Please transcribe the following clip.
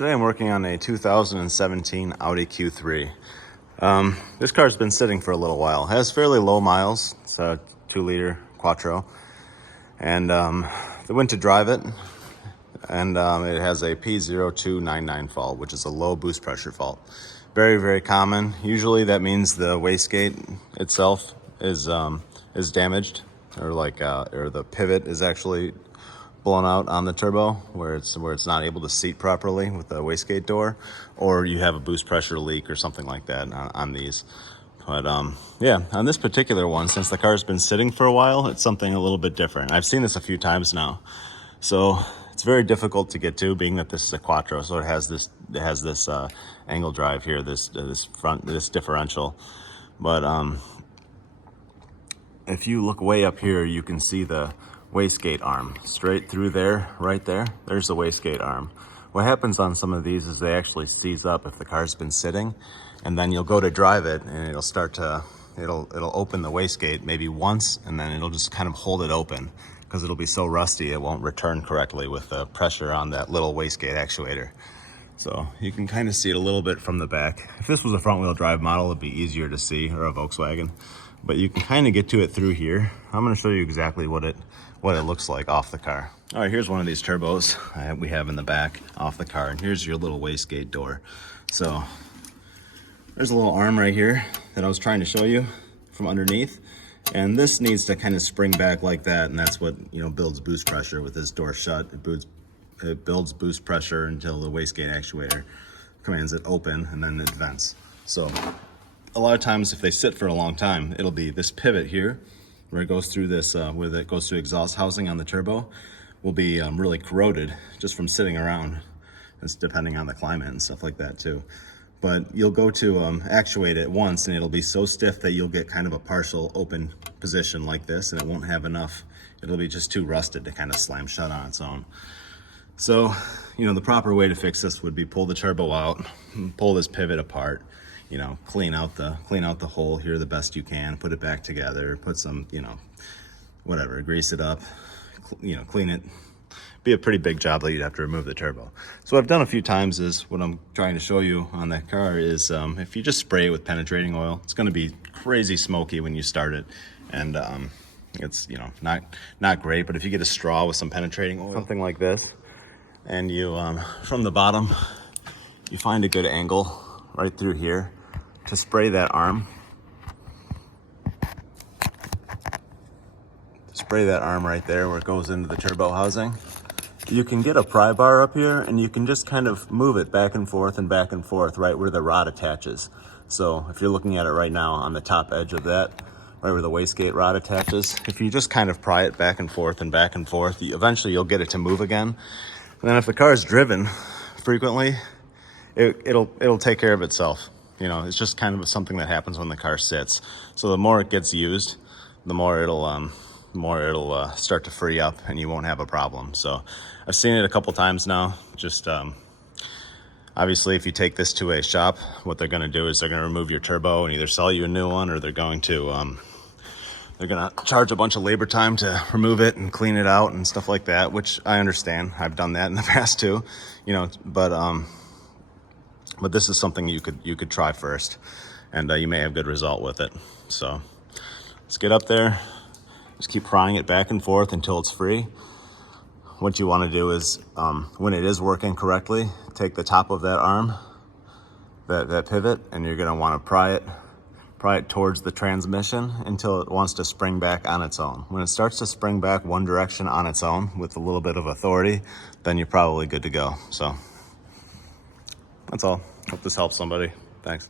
Today I'm working on a 2017 Audi Q3. This car's been sitting for a little while. It has fairly low miles. It's a 2-liter Quattro. And I went to drive it, and it has a P0299 fault, which is a low boost pressure fault. Very, very common. Usually that means the wastegate itself is damaged, or the pivot is actually blown out on the turbo where it's not able to seat properly with the wastegate door, or you have a boost pressure leak or something like that on these. But yeah, on this particular one, since the car's been sitting for a while, it's something a little bit different. I've seen this a few times now, so it's very difficult to get to, being that this is a Quattro. So it has this angle drive here, this differential. But if you look way up here, you can see the wastegate arm straight through there. Right there, there's the wastegate arm. What happens on some of these is they actually seize up if the car's been sitting, and then you'll go to drive it and it'll start to it'll open the wastegate maybe once, and then it'll just kind of hold it open because it'll be so rusty it won't return correctly with the pressure on that little wastegate actuator. So you can kind of see it a little bit from the back. If this was a front-wheel drive model, it'd be easier to see, or a Volkswagen, but you can kind of get to it through here. I'm going to show you exactly what it looks like off the car. All right, here's one of these turbos we have in the back off the car, and here's your little wastegate door. So there's a little arm right here that I was trying to show you from underneath, and this needs to kind of spring back like that, and that's what, you know, builds boost pressure. With this door shut, it builds boost pressure until the wastegate actuator commands it open, and then it vents. So a lot of times if they sit for a long time, it'll be this pivot here where it goes through this, where it goes through exhaust housing on the turbo, will be really corroded just from sitting around. It's depending on the climate and stuff like that too. But you'll go to actuate it once, and it'll be so stiff that you'll get kind of a partial open position like this, and it won't have enough. It'll be just too rusted to kind of slam shut on its own. So, you know, the proper way to fix this would be pull the turbo out, pull this pivot apart, you know, clean out the hole here the best you can, put it back together, put some, you know, whatever, grease it up, you know, clean it. Be a pretty big job that you'd have to remove the turbo. So what I've done a few times is, what I'm trying to show you on that car is, if you just spray it with penetrating oil, it's going to be crazy smoky when you start it, and it's, you know, not great. But if you get a straw with some penetrating oil, something like this, and you from the bottom, you find a good angle right through here to spray that arm. Spray that arm right there where it goes into the turbo housing. You can get a pry bar up here, and you can just kind of move it back and forth right where the rod attaches. So if you're looking at it right now, on the top edge of that, right where the wastegate rod attaches, if you just kind of pry it back and forth, eventually you'll get it to move again. And then if the car is driven frequently, it'll take care of itself. You know, it's just kind of something that happens when the car sits. So the more it gets used, the more it'll start to free up, and you won't have a problem. So I've seen it a couple times now. Just obviously, if you take this to a shop, what they're going to do is they're going to remove your turbo and either sell you a new one, or they're going to charge a bunch of labor time to remove it and clean it out and stuff like that, which I understand. I've done that in the past too, you know, but this is something you could try first, and you may have good result with it. So let's get up there. Just keep prying it back and forth until it's free. What you want to do is, when it is working correctly, take the top of that arm, that pivot, and you're going to want to pry it towards the transmission until it wants to spring back on its own. When it starts to spring back one direction on its own with a little bit of authority, then you're probably good to go. So that's all. Hope this helps somebody. Thanks.